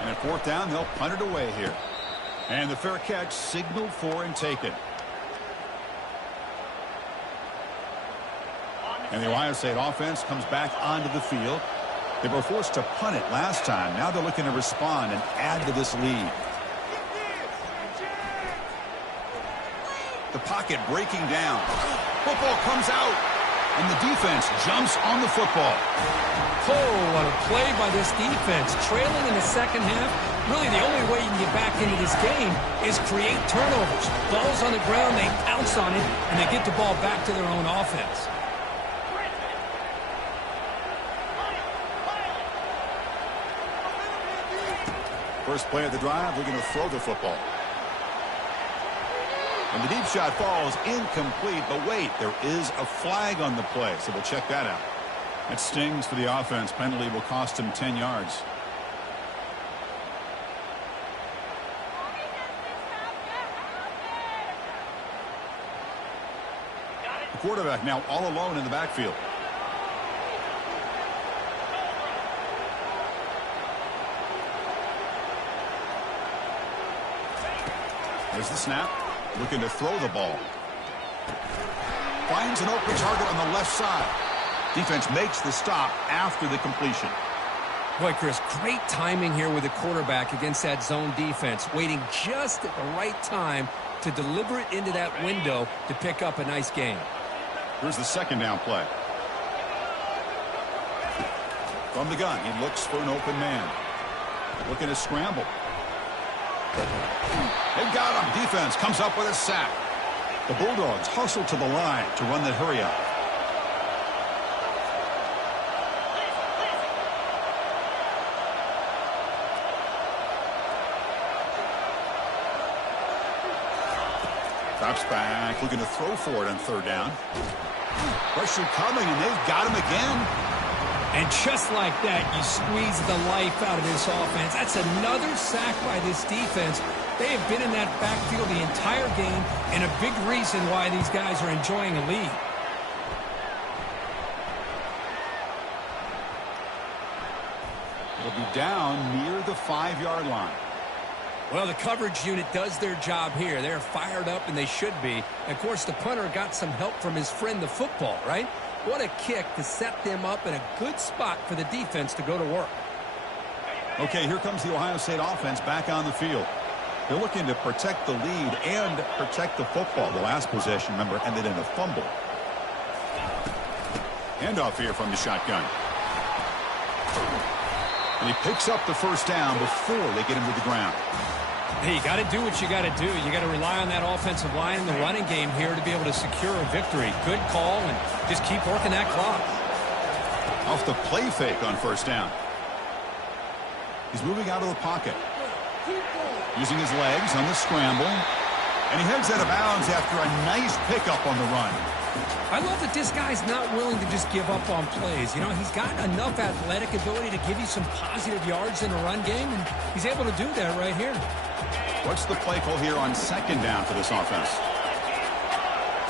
And at fourth down, they'll punt it away here. And the fair catch signaled for and taken. And the Ohio State offense comes back onto the field. They were forced to punt it last time. Now they're looking to respond and add to this lead. The pocket breaking down. Football comes out. And the defense jumps on the football. Oh, what a play by this defense. Trailing in the second half, really the only way you can get back into this game is create turnovers. Ball's on the ground, they pounce on it, and they get the ball back to their own offense. First play of the drive, we're going to throw the football. And the deep shot falls incomplete, but wait, there is a flag on the play, so we'll check that out. That stings for the offense. Penalty will cost him 10 yards. The quarterback now all alone in the backfield. There's the snap. Looking to throw the ball. Finds an open target on the left side. Defense makes the stop after the completion. Boy, Chris, great timing here with the quarterback against that zone defense, waiting just at the right time to deliver it into that window to pick up a nice gain. Here's the second down play. From the gun, he looks for an open man. Looking to scramble. They've got him. Defense comes up with a sack. The Bulldogs hustle to the line to run the hurry up. Drops back, looking to throw for it on third down. Pressure coming, and they've got him again. And just like that, you squeeze the life out of this offense. That's another sack by this defense. They have been in that backfield the entire game, and a big reason why these guys are enjoying a lead. They'll be down near the 5-yard line. Well, the coverage unit does their job here. They're fired up, and they should be. And of course, the punter got some help from his friend, the football, right? What a kick to set them up in a good spot for the defense to go to work. Okay, here comes the Ohio State offense back on the field. They're looking to protect the lead and protect the football. The last possession, remember, ended in a fumble. Handoff here from the shotgun. And he picks up the first down before they get him to the ground. Hey, you got to do what you got to do. You got to rely on that offensive line in the running game here to be able to secure a victory. Good call, and just keep working that clock. Off the play fake on first down. He's moving out of the pocket. Using his legs on the scramble. And he heads out of bounds after a nice pickup on the run. I love that this guy's not willing to just give up on plays. You know, he's got enough athletic ability to give you some positive yards in the run game, and he's able to do that right here. What's the play call here on second down for this offense?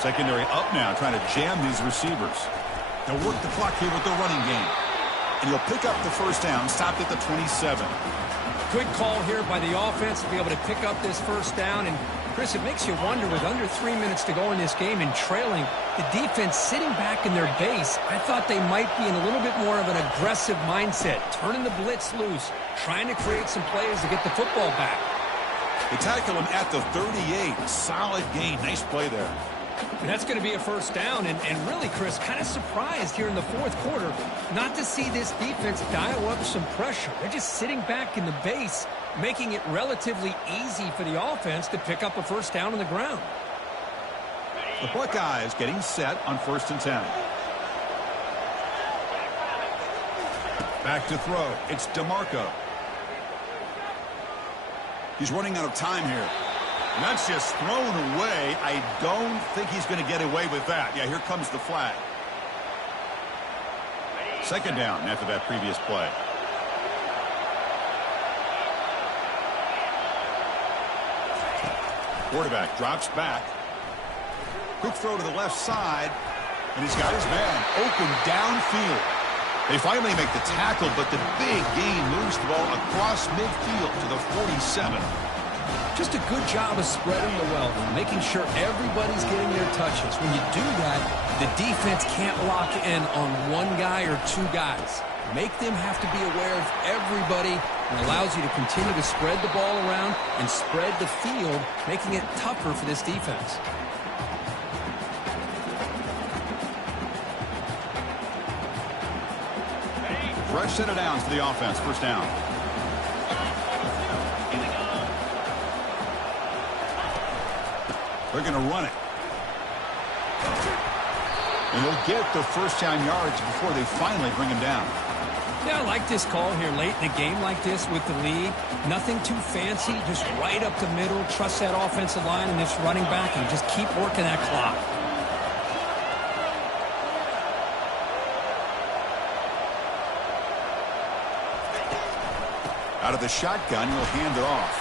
Secondary up now, trying to jam these receivers. They'll work the clock here with the running game. And he'll pick up the first down, stopped at the 27. Good call here by the offense to be able to pick up this first down. And, Chris, it makes you wonder, with under 3 minutes to go in this game and trailing, the defense sitting back in their base, I thought they might be in a little bit more of an aggressive mindset, turning the blitz loose, trying to create some plays to get the football back. They tackle him at the 38. Solid gain. Nice play there. And that's going to be a first down. And really, Chris, kind of surprised here in the fourth quarter not to see this defense dial up some pressure. They're just sitting back in the base, making it relatively easy for the offense to pick up a first down on the ground. The Buckeyes getting set on 1st and 10. Back to throw. It's DeMarco. He's running out of time here. And that's just thrown away. I don't think he's going to get away with that. Yeah, here comes the flag. Second down after that previous play. Quarterback drops back. Quick throw to the left side. And he's got his man open downfield. They finally make the tackle, but the big gain moves the ball across midfield to the 47. Just a good job of spreading the wealth, making sure everybody's getting their touches. When you do that, the defense can't lock in on one guy or two guys. Make them have to be aware of everybody, and allows you to continue to spread the ball around and spread the field, making it tougher for this defense. Fresh set of downs for the offense. First down. They're going to run it. And they'll get the first down yards before they finally bring him down. Yeah, I like this call here late in a game like this with the lead. Nothing too fancy, just right up the middle. Trust that offensive line and this running back and just keep working that clock. Out of the shotgun, he'll hand it off.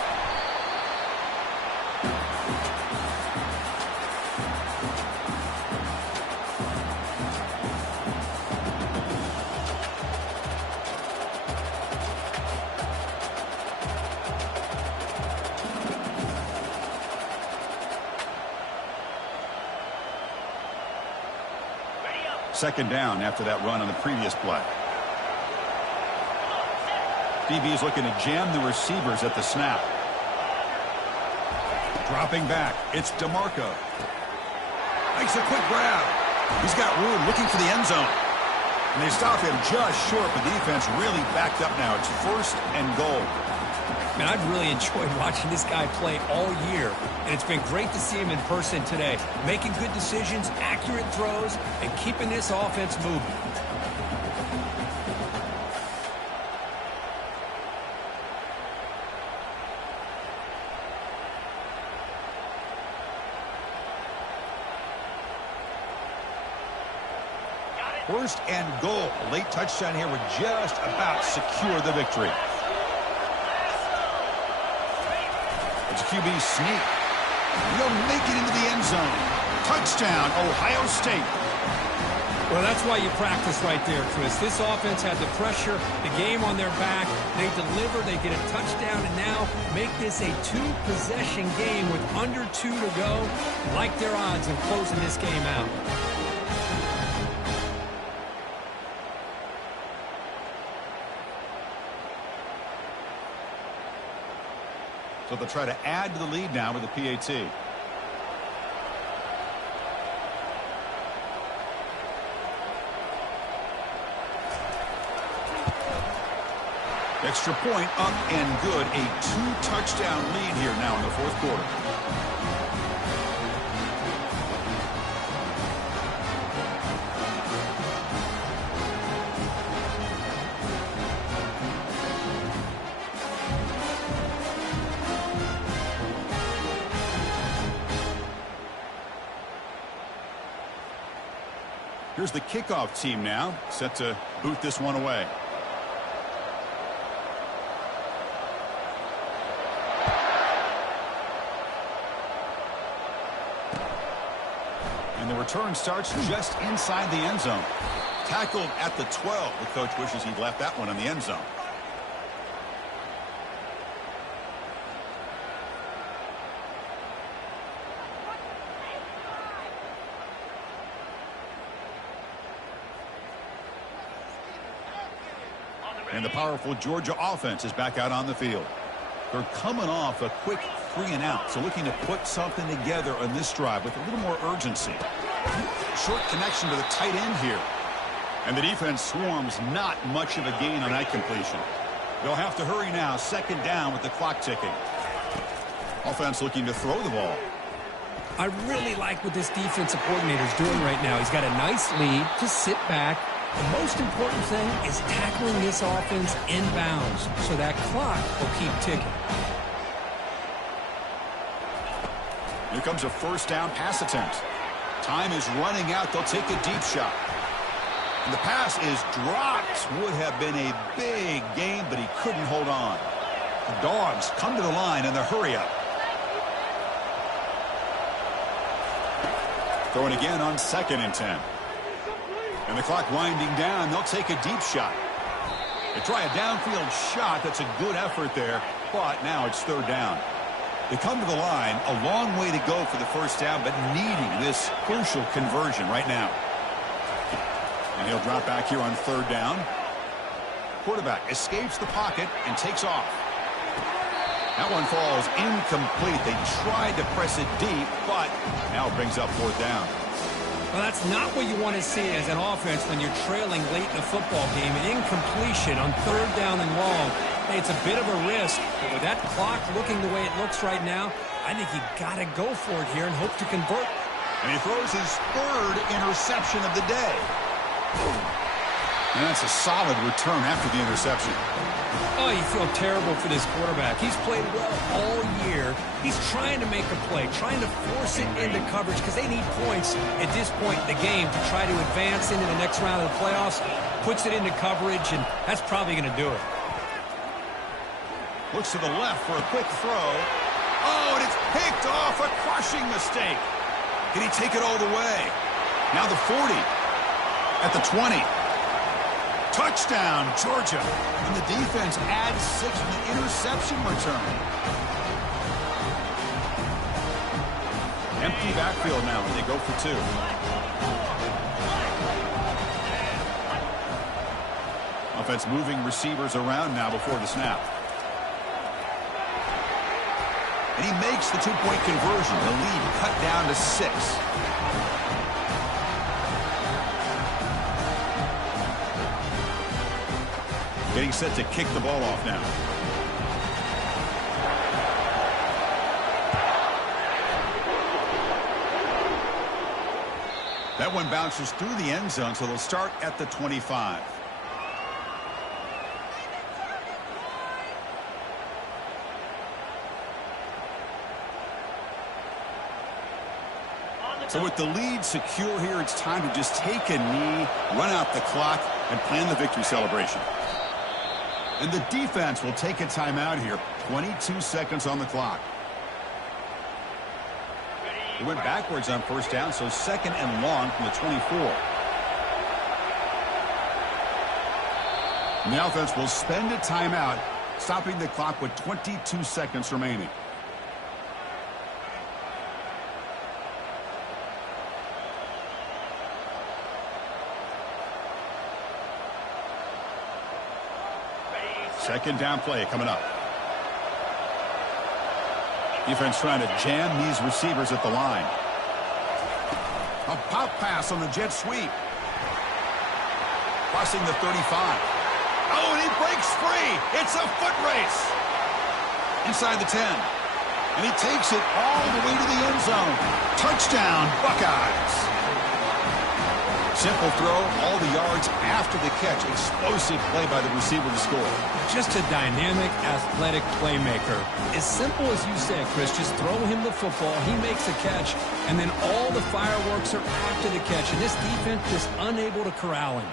Second down after that run on the previous play. DB is looking to jam the receivers at the snap. Dropping back, it's DeMarco. Makes a quick grab. He's got room looking for the end zone. And they stop him just short. The defense really backed up now. It's first and goal. Man, I've really enjoyed watching this guy play all year, and it's been great to see him in person today, making good decisions, accurate throws, and keeping this offense moving. First and goal. A late touchdown here would just about secure the victory. It's a QB sneak. He'll make it into the end zone. Touchdown, Ohio State. Well, that's why you practice right there, Chris. This offense had the pressure, the game on their back. They deliver, they get a touchdown, and now make this a two-possession game with under 2 to go. Like their odds of closing this game out. So they'll try to add to the lead now with the PAT. Extra point up and good. A 2-touchdown lead here now in the fourth quarter. Here's the kickoff team now, set to boot this one away. And the return starts just inside the end zone. Tackled at the 12. The coach wishes he'd left that one in the end zone. And the powerful Georgia offense is back out on the field. They're coming off a quick 3-and-out, so looking to put something together on this drive with a little more urgency. Short connection to the tight end here. And the defense swarms, not much of a gain on that completion. They'll have to hurry now, second down with the clock ticking. Offense looking to throw the ball. I really like what this defensive coordinator is doing right now. He's got a nice lead to sit back. The most important thing is tackling this offense inbounds so that clock will keep ticking. Here comes a first down pass attempt. Time is running out. They'll take a deep shot. And the pass is dropped. Would have been a big game, but he couldn't hold on. The Dogs come to the line in the hurry-up. Throwing again on 2nd and 10. And the clock winding down. They'll take a deep shot. They try a downfield shot. That's a good effort there, but now it's third down. They come to the line, a long way to go for the first down, but needing this crucial conversion right now. And he'll drop back here on third down. Quarterback escapes the pocket and takes off. That one falls incomplete. They tried to press it deep, but now it brings up fourth down. Well, that's not what you want to see as an offense when you're trailing late in the football game. An incompletion on third down and long. Hey, it's a bit of a risk, but with that clock looking the way it looks right now, I think you got to go for it here and hope to convert. And he throws his third interception of the day. And that's a solid return after the interception. Oh, you feel terrible for this quarterback. He's played well all year. He's trying to make a play, trying to force it into coverage because they need points at this point in the game to try to advance into the next round of the playoffs. Puts it into coverage, and that's probably going to do it. Looks to the left for a quick throw. Oh, and it's picked off. A crushing mistake. Can he take it all the way? Now the 40. At the 20. Touchdown, Georgia. And the defense adds 6 with the interception return. Empty backfield now, and they go for 2. Offense moving receivers around now before the snap. And he makes the 2-point conversion. The lead cut down to 6. Getting set to kick the ball off now. That one bounces through the end zone, so they'll start at the 25. So with the lead secure here, it's time to just take a knee, run out the clock, and plan the victory celebration. And the defense will take a timeout here. 22 seconds on the clock. They went backwards on first down, so second and long from the 24. And the offense will spend a timeout, stopping the clock with 22 seconds remaining. Second down play coming up. Defense trying to jam these receivers at the line. A pop pass on the jet sweep. Crossing the 35. Oh, and he breaks free. It's a foot race. Inside the 10. And he takes it all the way to the end zone. Touchdown, Buckeyes. Simple throw, all the yards after the catch. Explosive play by the receiver to score. Just a dynamic, athletic playmaker. As simple as you said, Chris, just throw him the football, he makes a catch, and then all the fireworks are after the catch. And this defense just unable to corral him.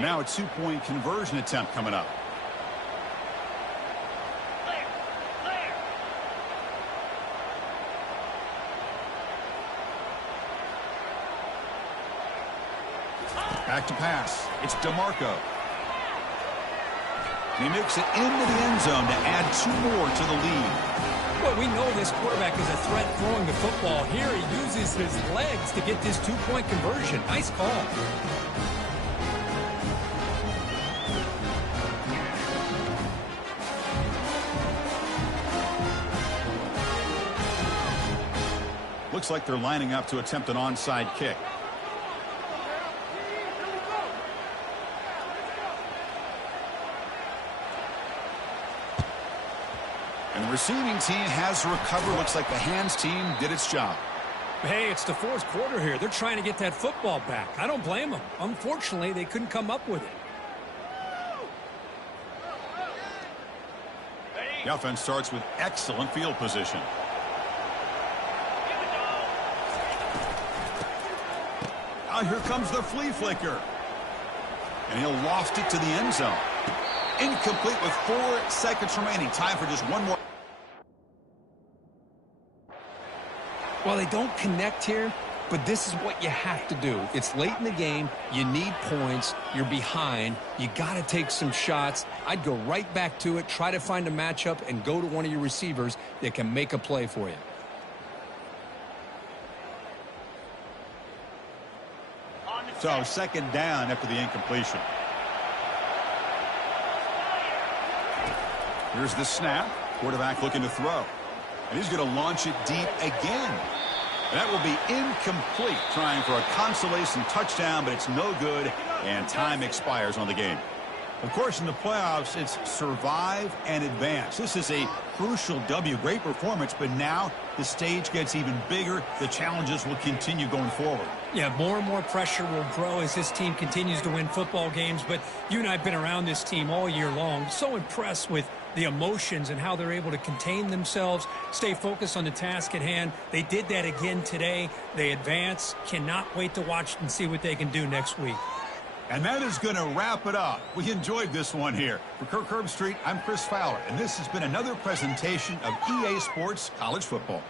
Now a 2-point conversion attempt coming up. Back to pass. It's DeMarco. He makes it into the end zone to add 2 more to the lead. Well, we know this quarterback is a threat throwing the football. Here he uses his legs to get this 2-point conversion. Nice call. Looks like they're lining up to attempt an onside kick. And the receiving team has recovered. Looks like the hands team did its job. Hey, it's the fourth quarter here. They're trying to get that football back. I don't blame them. Unfortunately, they couldn't come up with it. The offense starts with excellent field position. Here comes the flea flicker. And he'll loft it to the end zone. Incomplete with 4 seconds remaining. Time for just one more. Well, they don't connect here, but this is what you have to do. It's late in the game. You need points. You're behind. You got to take some shots. I'd go right back to it, try to find a matchup, and go to one of your receivers that can make a play for you. So, second down after the incompletion. Here's the snap. Quarterback looking to throw. And he's going to launch it deep again. That will be incomplete, trying for a consolation touchdown, but it's no good, and time expires on the game. Of course, in the playoffs, it's survive and advance. This is a crucial W. Great performance, but now the stage gets even bigger. The challenges will continue going forward. Yeah, more and more pressure will grow as this team continues to win football games, but you and I have been around this team all year long. So impressed with the emotions and how they're able to contain themselves, stay focused on the task at hand. They did that again today. They advance. Cannot wait to watch and see what they can do next week. And that is going to wrap it up. We enjoyed this one here. For Kirk Herbstreit, I'm Chris Fowler, and this has been another presentation of EA Sports College Football.